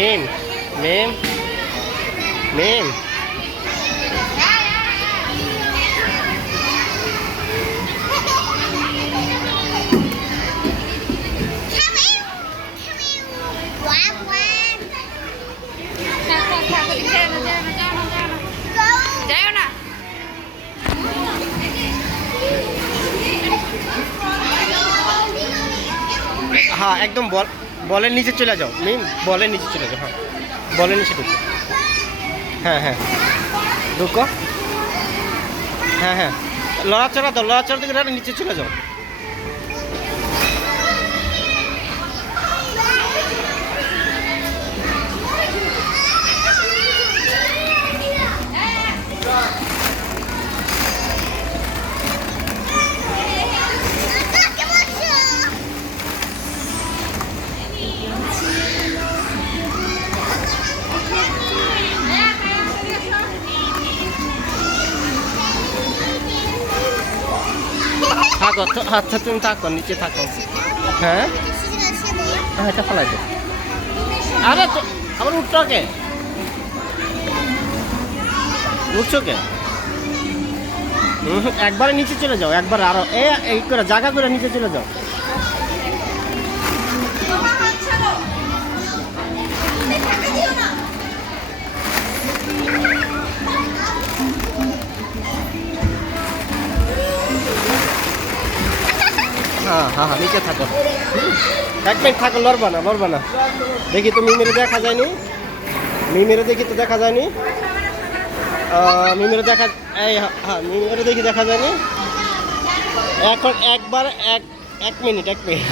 মিম মিম মিম হ্যাঁ একদম বলের নিচে চলে যাও মিম, বলের নিচে চলে যাও। হ্যাঁ বলের নিচে ঢুকো। হ্যাঁ হ্যাঁ ঢুকো। হ্যাঁ হ্যাঁ লড়াচড়া দাও, লড়াচড়া থেকে নিচে চলে যাও। থাকো আচ্ছা তুমি থাকো, নিচে থাকো। হ্যাঁ হ্যাঁ এটা ফেলাই দাও। আরে তো আবার উঠছো কে, উঠছো কে? একবারে নিচে চলে যাও, একবার আরো এই করে জায়গা করে নিচে চলে যাও। হ্যাঁ হ্যাঁ হ্যাঁ নিচে থাকো, 1 মিনিট থাকো, লড়বা না লড়বা না। দেখি তো মিমেরে দেখা যায়নি, মিমেরে দেখি তো দেখা যায়নি, মিমেরে দেখা এই হ্যাঁ মিমেরে দেখি দেখা যায়নি। এখন একবার 1 মিনিট 1 মিনিট